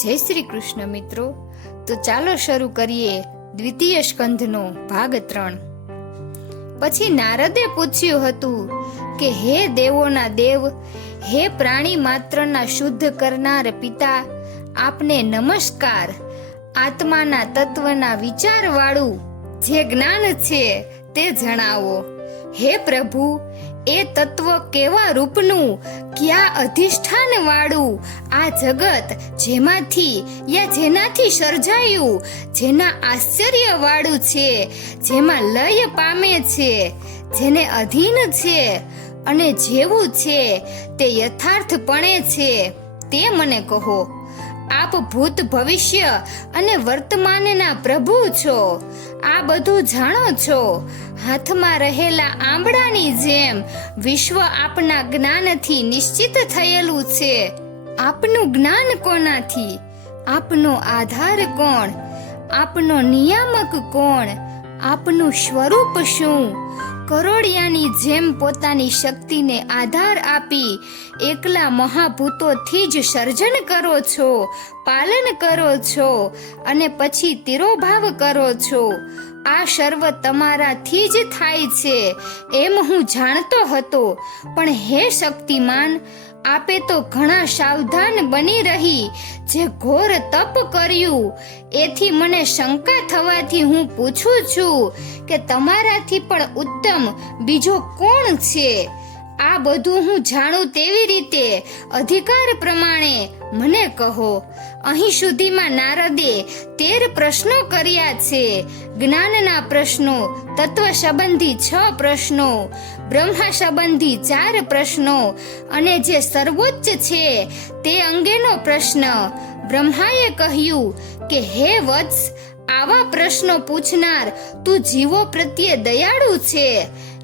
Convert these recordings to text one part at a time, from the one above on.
જય શ્રી કૃષ્ણ મિત્રો. તો ચાલો શરૂ કરીએ દ્વિતીય સ્કંધનો ભાગ 3. પછી નારદે પૂછ્યું હતું કે હે દેવોના દેવ, હે પ્રાણી માત્રના શુદ્ધ કરનાર પિતા, આપને નમસ્કાર. આત્માના તત્વના વિચારવાળું જે જ્ઞાન છે તે જણાવો. હે પ્રભુ, એ તત્વ કેવા રૂપનું, ક્યાં અધિષ્ઠાન વાળું આ જગત, જેમાંથી યા જેનાથી સર્જાયું, જેના આશ્ચર્ય વાળું છે, જેમાં લય પામે છે, જેને અધીન છે અને જેવું છે તે યથાર્થપણે છે, તે મને કહો. આપ ભૂત ભવિષ્ય અને વર્તમાનના પ્રભુ છો, આ બધું જાણો છો. હાથમાં રહેલા આંબળાની જેમ વિશ્વ આપના જ્ઞાનથી નિશ્ચિત થયેલું છે. આપનું જ્ઞાન કોનાથી? આપનો આધાર કોણ? આપનો નિયામક કોણ? આપનું સ્વરૂપ શું? કરોડિયાની જેમ પોતાની શક્તિને આધાર આપી એકલા મહાભૂતોથી જ સર્જન કરો છો, પાલન કરો છો અને પછી તિરોભાવ કરો છો. આ સર્વ તમારાથી જ થાય છે એમ હું જાણતો હતો, પણ હે શક્તિમાન, આપે તો ઘણા સાવધાન બની રહી જે ઘોર તપ કર્યું. એથી મને શંકા થવાથી હું પૂછું છું કે તમારાથી પણ ઉત્તમ બીજો કોણ છે? આ બધું હું જાણું તેવી રીતે અધિકાર પ્રમાણે મને કહો. અહીં સુધીમાં નારદે 13 પ્રશ્નો કર્યા છે. જ્ઞાનના પ્રશ્નો, તત્વ સંબંધી 6 પ્રશ્નો, બ્રહ્મા સંબંધી 4 પ્રશ્નો અને જે સર્વોચ્ચ છે તે અંગેનો પ્રશ્ન. બ્રહ્માએ કહ્યું કે હે વત્સ, આવા પ્રશ્નો પૂછનાર તું જીવો પ્રત્યે દયાળુ છે.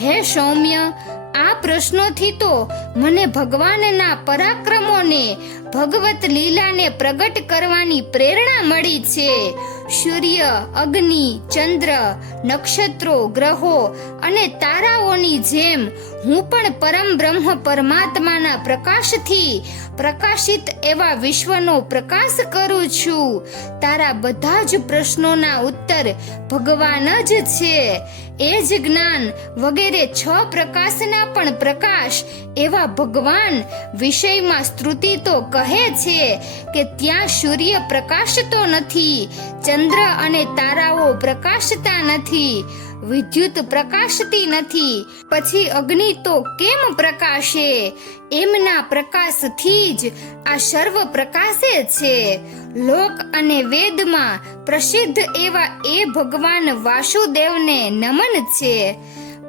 હે સૌમ્ય, આ પ્રશ્નોથી તો મને ભગવાનના પરાક્રમોને, ભગવત લીલાને પ્રગટ કરવાની પ્રેરણા મળી છે. સૂર્ય, અગ્નિ, ચંદ્ર, નક્ષત્રો, ગ્રહો અને તારાઓની જેમ હું પણ પરમ બ્રહ્મ પરમાત્માના પ્રકાશથી પ્રકાશિત એવા વિશ્વનો પ્રકાશ કરું છું. તારા બધા જ પ્રશ્નોના ઉત્તર ભગવાન જ છે. એ જ જ્ઞાન વગેરે 6 પ્રકાશના પણ પ્રકાશ એવા ભગવાન વિષયમાં સ્તુતિ તો કહે છે કે ત્યાં સૂર્ય પ્રકાશતો નથી, ચંદ્ર અને તારાઓ પ્રકાશતા નથી, વિદ્યુત પ્રકાશતી નથી, પછી અગ્નિ તો કેમ પ્રકાશે? એમના પ્રકાશથી જ આ સર્વ પ્રકાશે છે. લોક અને વેદમાં પ્રસિદ્ધ એવા એ ભગવાન વાસુદેવને નમન છે.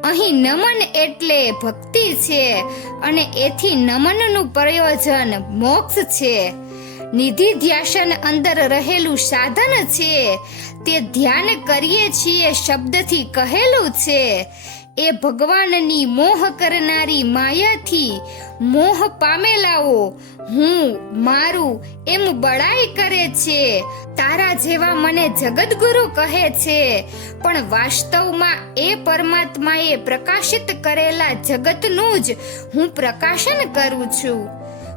અહીં નમન એટલે ભક્તિ છે અને એથી નમનનું પ્રયોજન મોક્ષ છે. નિધિ ધ્યાસન અંદર રહેલું સાધન છે. તે ધ્યાન કરીએ છીએ શબ્દથી કહેલું છે. એ ભગવાનની મોહ કરનારી માયાથી મોહ પામેલાઓ હું, મારું એમ બડાઈ કરે છે. તારા જેવા મને જગદગુરુ કહે છે, પણ વાસ્તવમાં એ પરમાત્માએ પ્રકાશિત કરેલા જગતનું જ હું પ્રકાશન કરું છું.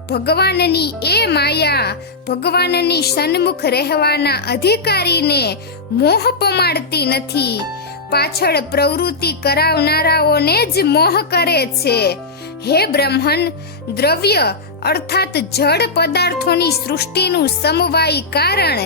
ભગવાનની એ માયા ભગવાનની સન્મુખ રહેવાના અધિકારીને મોહ પમાડતી નથી, પાછળ પ્રવૃત્તિ કરાવનારાઓને જ મોહ કરે છે. હે બ્રહ્મન, દ્રવ્ય અર્થાત જડ પદાર્થોની સૃષ્ટિનું સમવાયી કારણ,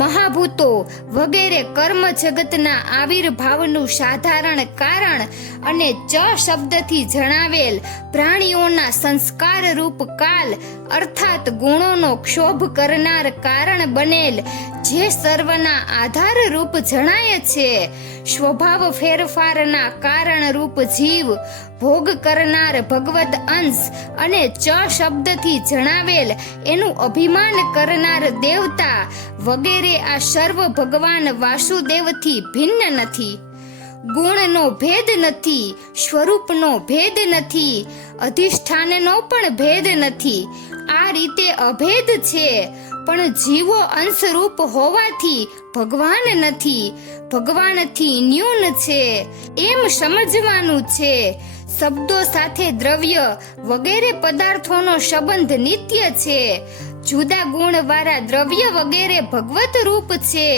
મહાભૂતો વગેરે કર્મ જગતના આવિર્ભાવનું સાધારણ કારણ અને ચ શબ્દથી જણાવેલ પ્રાણીઓના સંસ્કાર રૂપ કાલ અર્થાત ગુણોનો ક્ષોભ કરનાર કારણ બનેલ જે સર્વના આધાર રૂપ જણાય છે. સ્વભાવ ફેરફારના કારણ રૂપ જીવ, ભોગ કરનાર ભગવત અંશ અને ચ શબ્દથી જણાવેલ એનું અભિમાન કરનાર દેવતા વગેરે આ સર્વ ભગવાન વાસુદેવથી ભિન્ન નથી. ગુણનો ભેદ નથી, સ્વરૂપનો ભેદ નથી, અધિષ્ઠાનનો પણ ભેદ નથી. આ રીતે અભેદ છે, પણ જીવો અંશરૂપ હોવાથી ભગવાન નથી, ભગવાનથી ન્યૂન છે એમ સમજવાનું છે. શબ્દો સાથે દ્રવ્ય વગેરે પદાર્થોનો સંબંધ નિત્ય છે. જુદા ગુણ વાળા દ્રવ્ય વગેરે ભગવત રૂપ છે.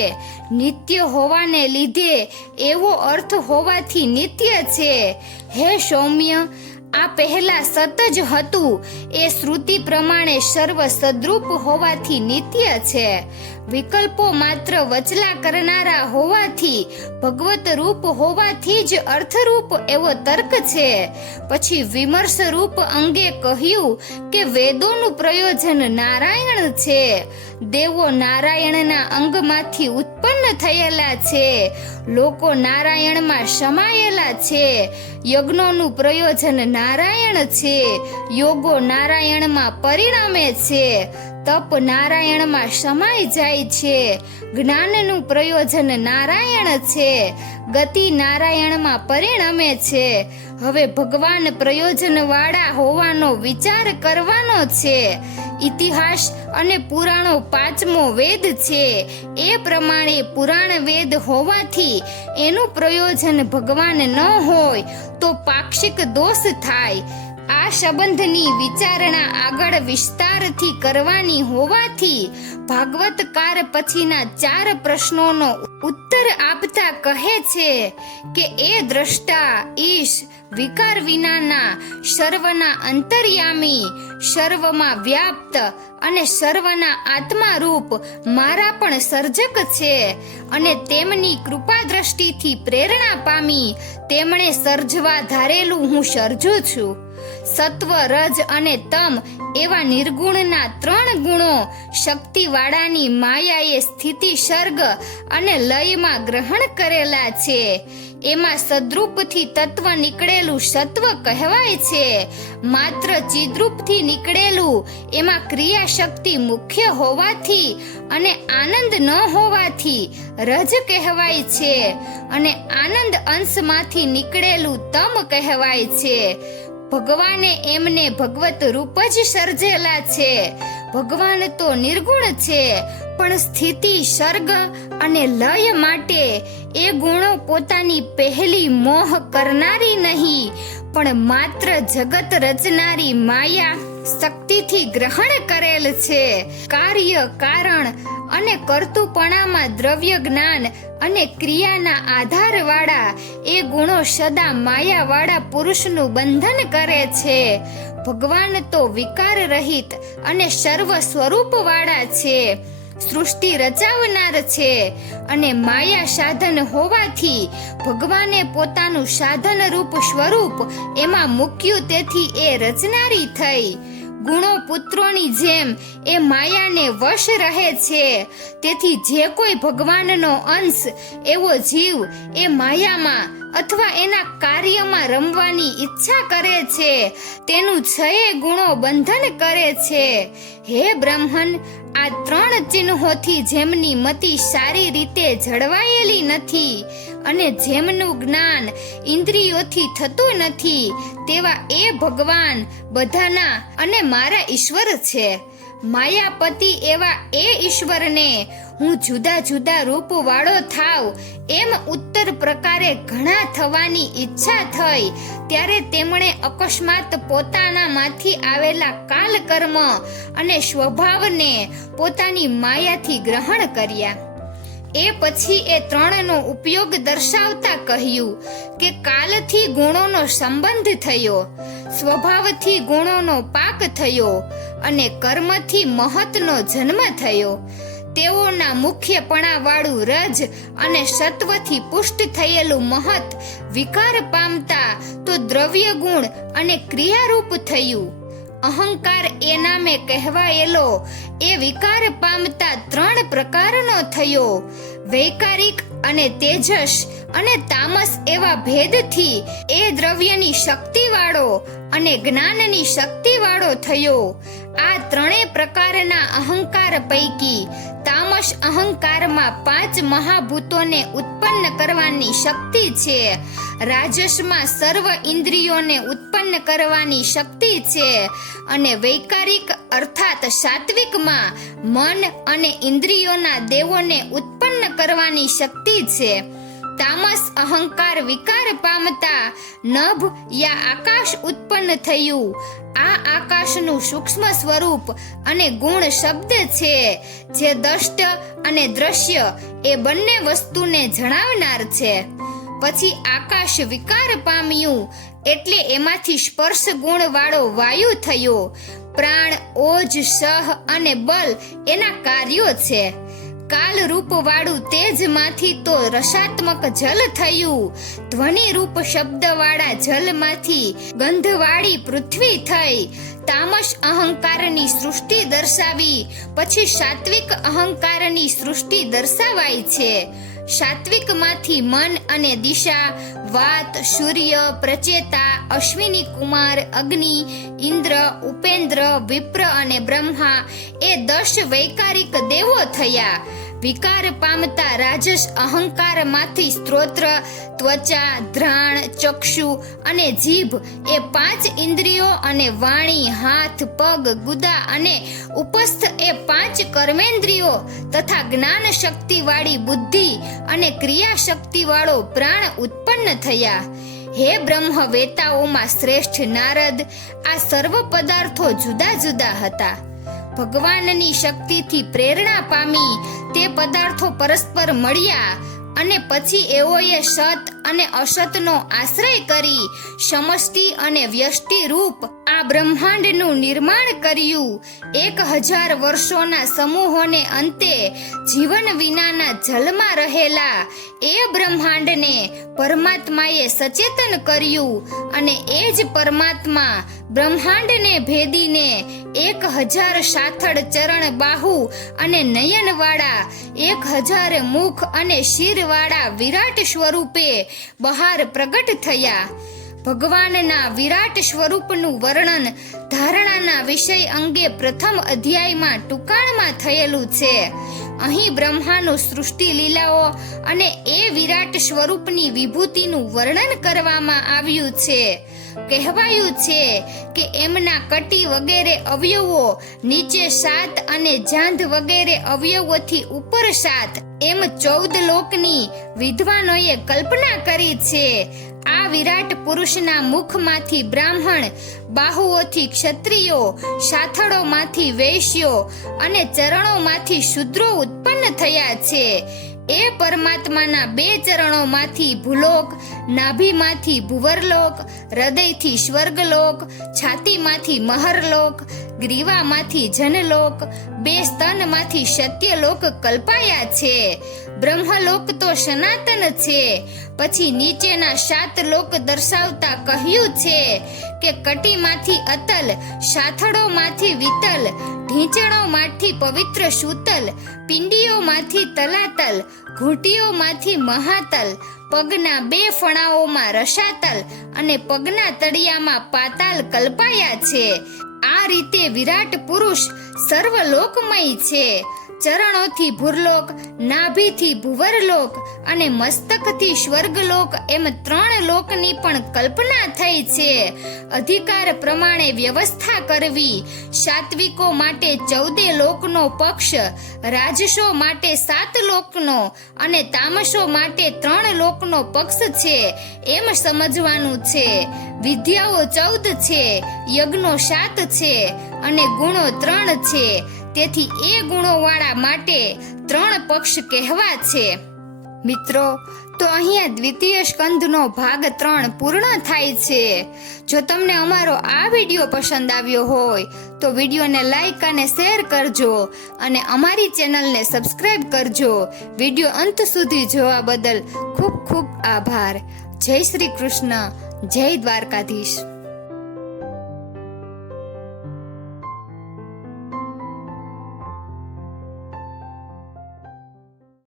નિત્ય હોવાને લીધે એવો અર્થ હોવાથી નિત્ય છે. હે સૌમ્ય, આ પહેલા સત જ હતું એ શ્રુતિ પ્રમાણે સર્વ સદ્રૂપ હોવાથી નિત્ય છે. વિકલ્પો માત્ર વચલા કરનારા હોવાથી ભગવત રૂપ હોવાથી જ અર્થરૂપ એવો તર્ક છે. પછી વિમર્શ રૂપ અંગે કહ્યું કે વેદોનું પ્રયોજન નારાયણ છે. દેવો નારાયણના અંગમાંથી ઉત્પન્ન થયેલા છે. લોકો નારાયણમાં સમાયેલા છે. યજ્ઞોનું પ્રયોજન નારાયણ છે. યોગો નારાયણમાં પરિણમે છે. તપ નારાયણમાં સમાઈ જાય છે. જ્ઞાનનું પ્રયોજન નારાયણ છે. ગતિ નારાયણમાં પરિણમે છે. હવે ભગવાન પ્રયોજન વાળા હોવાનો વિચાર કરવાનો છે. ઇતિહાસ અને પુરાણો પાંચમો વેદ છે. એ પ્રમાણે પુરાણ વેદ હોવાથી એનું પ્રયોજન ભગવાન ન હોય તો પાક્ષિક દોષ થાય. આ સંબંધની વિચારણા આગળ વિસ્તારથી કરવાની હોવાથી ભાગવતકાર પછીના 4 પ્રશ્નોનો ઉત્તર આપતા કહે છે કે એ દ્રષ્ટા ઈશ વિકાર વિનાના, સર્વના અંતર્યામી, સર્વમાં વ્યાપ્ત અને સર્વના આત્મા રૂપ મારા પણ સર્જક છે. અને તેમની કૃપા દ્રષ્ટિથી પ્રેરણા પામી તેમણે સર્જવા ધારેલું હું સર્જું છું. સત્વ, રજ અને તમ એવા નિર્ગુણના 3 ગુણો શક્તિવાળાની માયાએ સ્થિતિ, સર્ગ અને લયમાં ગ્રહણ કરેલા છે. એમાં સદ્રૂપથી તત્વ નીકળેલું સત્વ કહેવાય છે. માત્ર ચિદ્રૂપથી નીકળેલું એમાં ક્રિયા શક્તિ મુખ્ય હોવાથી અને આનંદ ન હોવાથી રજ કહેવાય છે. અને આનંદ અંશમાંથી નીકળેલું તમ કહેવાય છે. ભગવાને એમને ભગવત રૂપ જ સર્જેલા છે. ભગવાન તો નિર્ગુણ છે, પણ સ્થિતિ, સર્ગ અને લય માટે એ ગુણો પોતાની પહેલી મોહ કરનારી નહીં, પણ માત્ર જગત રચનારી માયા શક્તિથી ગ્રહણ કરેલ છે. કાર્ય, કારણ અને કર્તુપણામાં દ્રવ્ય જ્ઞાન અને ક્રિયાના આધારવાળા એ ગુણો સદા માયાવાળા પુરુષનું બંધન કરે છે. ભગવાન તો વિકાર રહિત અને સર્વ સ્વરૂપવાળા છે. સૃષ્ટિ રચાવનાર છે અને માયા સાધન હોવાથી ભગવાને પોતાનું સાધન રૂપ સ્વરૂપ એમાં મૂક્યું, તેથી એ રચનારી થઈ. ગુણો પુત્રોની જેમ એ માયાને વશ રહે છે. તેથી જે કોઈ ભગવાનનો અંશ એવો જીવ એ માયામાં અથવા એના કાર્યમાં રમવાની ઈચ્છા કરે છે તેનું 6 ગુણો બંધન કરે છે. હે બ્રહ્મન, આ 3 ચિહ્નોથી જેમની મતિ સારી રીતે જળવાયેલી નથી અને જેમનું જ્ઞાન ઇન્દ્રિયોથી થતું નથી, તેવા એ ભગવાન બધાના અને મારા ઈશ્વર છે. માયાપતિ એવા એ ઈશ્વરને હું જુદા જુદા રૂપ વાળો થાવ એમ ઉત્તર પ્રકારે ઘણા થવાની ઈચ્છા થઈ, ત્યારે તેમણે અકસ્માત પોતાનામાંથી આવેલા કાલ કર્મ અને સ્વભાવને પોતાની માયાથી ગ્રહણ કર્યા. એ પછી એ 3નો ઉપયોગ દર્શાવતા કહ્યું કે કાલથી ગુણોનો સંબંધ થયો, સ્વભાવથી ગુણોનો પાક થયો અને કર્મથી મહતનો જન્મ થયો. તેઓના મુખ્યપણા વાળું રજ અને સત્વથી પુષ્ટ થયેલું મહત વિકાર પામતા તો દ્રવ્ય ગુણ અને ક્રિયારૂપ થયું. અહંકાર એ નામે કહેવાયેલો એ વિકાર પામતા 3 પ્રકારનો થયો. વૈકારિક અને તેજસ અને તામસ એવા ભેદથી એ દ્રવ્યની શક્તિવાળો અને જ્ઞાનની શક્તિવાળો થયો. આ 3 પ્રકારના અહંકાર પૈકી તામસ અહંકારમાં 5 મહાભૂતોને ઉત્પન્ન કરવાની શક્તિ છે. રાજસમાં સર્વ ઇન્દ્રિયોને ઉત્પન્ન કરવાની શક્તિ છે અને વૈકારિક અર્થાત સાત્વિકમાં મન અને ઇન્દ્રિયોના દેવોને ઉત્પન્ન કરવાની શક્તિ છે. તામસ અહંકાર વિકાર પામતા નભ યા આકાશ ઉત્પન્ન થયું. આ આકાશનું સૂક્ષ્મ સ્વરૂપ અને ગુણ શબ્દ છે, જે દ્રષ્ટ અને દ્રશ્ય એ બંને વસ્તુને જણાવનાર છે. પછી આકાશ વિકાર પામ્યું એટલે એમાંથી સ્પર્શ ગુણ વાળો વાયુ થયો. પ્રાણ, ઓજ, સહ અને બલ એના કાર્યો છે. કાલ રૂપ વાળું તેજમાંથી તો રસાત્મક જલ થયું. ધ્વનિ રૂપ શબ્દ વાળા જલમાંથી ગંધવાળી પૃથ્વી થઈ. તામસ અહંકારની સૃષ્ટિ દર્શાવી પછી સાત્વિક અહંકારની સૃષ્ટિ દર્શાવાય છે. સાત્વિક માંથી મન અને દિશા, વાત, સૂર્ય, પ્રચેતા, અશ્વિની કુમાર, અગ્નિ, ઇન્દ્ર, ઉપેન્દ્ર, વિપ્ર અને બ્રહ્મા એ 10 વૈકારિક દેવો થયા. વિકાર પામતા રાજસ અહંકાર માંથી સ્ત્રોત્ર, ત્વચા, ઘ્રાણ, ચક્ષુ અને જીભ એ 5 ઇન્દ્રિયો અને વાણી, હાથ, પગ, ગુદા અને ઉપસ્થ એ 5 કર્મેન્દ્રિયો તથા જ્ઞાન શક્તિ વાળી બુદ્ધિ અને ક્રિયા શક્તિ વાળો પ્રાણ ઉત્પન્ન થયા. હે બ્રહ્મ વેતાઓમાં શ્રેષ્ઠ નારદ, આ સર્વ પદાર્થો જુદા જુદા હતા. ભગવાનની શક્તિથી પ્રેરણા પામી તે પદાર્થો પરસ્પર મળ્યા અને પછી એઓએ સત અને અસતનો આશ્રય કરી સમષ્ટિ અને વ્યષ્ટિ રૂપ આ બ્રહ્માંડનું નિર્માણ કર્યું. 1000 વર્ષોના સમૂહોને અંતે જીવન વિનાના જલમાં રહેલા એ બ્રહ્માંડને પરમાત્માએ સચેતન કર્યું અને એ જ પરમાત્મા બ્રહ્માંડને ભેદીને 1000 સાથળ ચરણ બાહુ અને નયન વાળા 1000 મુખ અને શિર વાળા વિરાટ સ્વરૂપે બહાર પ્રગટ થયા. ભગવાનના વિરાટ સ્વરૂપનું વર્ણન ધારણાના વિષય અંગે પ્રથમ અધ્યાયમાં ટૂંકાણમાં થયેલું છે. અહીં બ્રહ્માનું સૃષ્ટિ લીલાઓ અને એ વિરાટ સ્વરૂપની વિભૂતિનું વર્ણન કરવામાં આવ્યું છે. કહેવાયું છે કે એમના કટી વગેરે અવયવો નીચે 7 અને જાંઘ વગેરે અવયવોથી ઉપર 7 એમ 14 લોકની વિદ્વાનોએ કલ્પના કરી છે. આ વિરાટ પુરુષના મુખમાંથી બ્રાહ્મણ, બાહુઓથી ક્ષત્રિયો, સાથળોમાંથી વૈશ્યો અને ચરણોમાંથી શૂદ્રો ઉત્પન્ન થયા છે. એ પરમાત્માના 2 ચરણોમાંથી ભૂલોક, નાભીમાંથી ભુવરલોક, હૃદયથી સ્વર્ગલોક, છાતીમાંથી મહરલોક, ગ્રીવામાંથી જનલોક, 2 સ્તનમાંથી સત્યલોક કલ્પાયા છે. બ્રહ્મલોક તો સનાતન છે. પછી નીચેના 7 લોક દર્શાવતા કહ્યું છે કે કટીમાંથી અતલ, સાથળોમાંથી વિતલ, ઢીંચણોમાંથી પવિત્ર સૂતલ, પિંડીઓમાંથી તલાતલ, ઘૂંટીઓમાંથી મહાતલ, પગના 2 ફણાઓમાં રસાતલ અને પગના તળિયામાં પાતાલ કલ્પાયા છે. આ રીતે વિરાટ પુરુષ સર્વલોકમય છે. ચરણોથી ભૂરલોક, નાભીથી ભુવરલોક અને મસ્તકથી સ્વર્ગલોક એમ 3 લોકની પણ કલ્પના થઈ છે. અધિકાર પ્રમાણે વ્યવસ્થા કરવી. સાત્વિકો માટે 14 લોકનો પક્ષ, રાજસો માટે 7 લોકનો અને તામસો માટે 3 લોકનો પક્ષ છે એમ સમજવાનું છે. વિદ્યાઓ 14 છે, યજ્ઞો 7 છે અને ગુણો 3 છે. તેથી એ ગુણોવાળા માટે 3 પક્ષ કહેવા છે. મિત્રો, તો અહીંયા દ્વિતીય સ્કંધનો ભાગ 3 પૂર્ણ થાય છે. જો તમને અમારો આ વિડીયો પસંદ આવ્યો હોય તો વિડીયોને લાઈક અને શેર કરજો અને અમારી ચેનલને સબસ્ક્રાઇબ કરજો. વિડીયો અંત સુધી જોવા બદલ ખૂબ ખૂબ આભાર. જય શ્રી કૃષ્ણ, જય દ્વારકાધીશ.